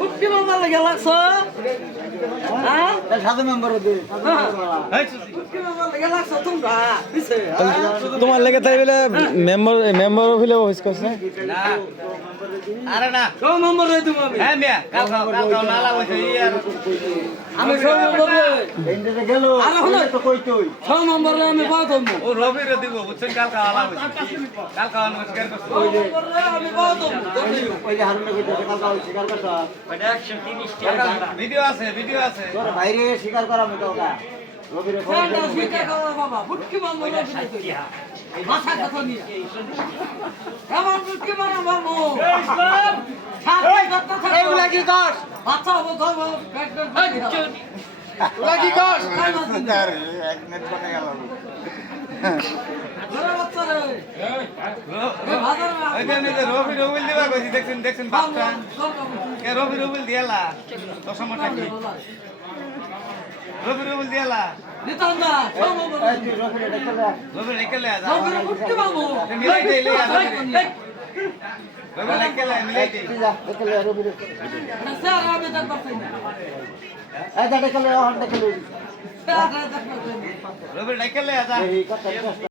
পুটকি মামার লাগে লাগছো হ্যাঁ সাথে মেম্বার হতে পুটকি মামার লাগে লাগছো তোমরা দিছে তোমার লেগে তাই বলে মেম্বার হইলে হইস করছে না আরে না ছ নম্বর হই তুমি হ্যাঁ মিয়া কাল নালা হইছে ইয়ার আমি ছ নম্বর এন্ডে গেল আরে হলো তো কই তুই ছ নম্বরে আমি পাতাম ও রবিরে দিব বুঝছেন কাল কালা হইছে কাল কালা নমস্কার করছে ছ নম্বরে আমি পাতাম ওই যে হারুনে কইতে কাল কাল শিকার করছ ভিডিও আছে তোর বাইরে শিকার করা মতো ওটা রবিরে ফোন ফ্যানটা স্পিকার করো বাবা পুটকি মামার লাগে মাথা কথা নিয়ে এমন পুটকি মারা বাবু এইগুলা কি কর বাচ্চা হবো ধরবো ব্যাট ওলা কি কর এক মিনিট কোনে গেল বাচ্চা রে ভাদর ওই যে রবি রবিল দিবা কইছি দেখছেন বাচ্চা কে রবি রবিল দিয়ালা তো সমস্যা কি রবি রবিল দিয়ালা নিতান্দা ছ নম্বর এই তুই রবিরে দেখতে যা রবি রেখেলে যা রবির পুটকি বাবু মিলাই দে রবি রেখেলে মিলাই দে তুই যা দেখতে রবিরে স্যার আমি দেখতে পাচ্ছি না এই দেখতে হন দেখতে স্যার দেখতে পাচ্ছি না রবি রেখেলে যা এই কথা